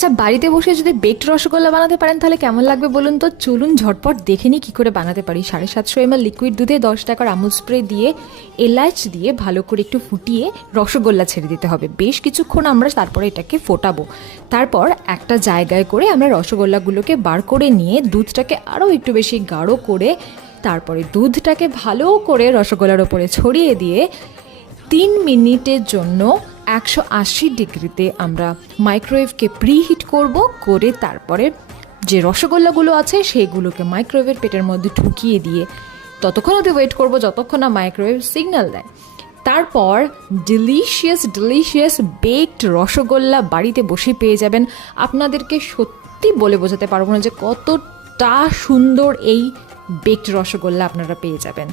আচ্ছা, বাড়িতে বসে যদি বেকড রসগোল্লা বানাতে পারেন তাহলে কেমন লাগবে বলুন তো। চলুন ঝটপট দেখে নিই কী করে বানাতে পারি। 750 ml লিকুইড দুধে 10 টাকার আমুল স্প্রে দিয়ে এলাচ দিয়ে ভালো করে একটু ফুটিয়ে রসগোল্লা ছেড়ে দিতে হবে। বেশ কিছুক্ষণ আমরা তারপরে এটাকে ফোটাবো। তারপর একটা জায়গায় করে আমরা রসগোল্লাগুলোকে বার করে নিয়ে দুধটাকে আরও একটু বেশি গাঢ় করে তারপরে দুধটাকে ভালো করে রসগোল্লার ওপরে ছড়িয়ে দিয়ে 3 মিনিটের জন্য 180 ডিগ্রিতে আমরা মাইক্রোওয়েভকে প্রিহিট করে তারপরে যে রসগোল্লাগুলো আছে সেইগুলোকে মাইক্রোওয়েভের পেটের মধ্যে ঢুকিয়ে দিয়ে ততক্ষণ অবধি ওয়েট করব যতক্ষণ না মাইক্রোওয়েভ সিগন্যাল দেয়। তারপর ডিলিশিয়াস বেকড রসগোল্লা বাড়িতে বসে পেয়ে যাবেন। আপনাদেরকে সত্যি বলে বোঝাতে পারবো না যে কতটা সুন্দর এই বেকড রসগোল্লা আপনারা পেয়ে যাবেন।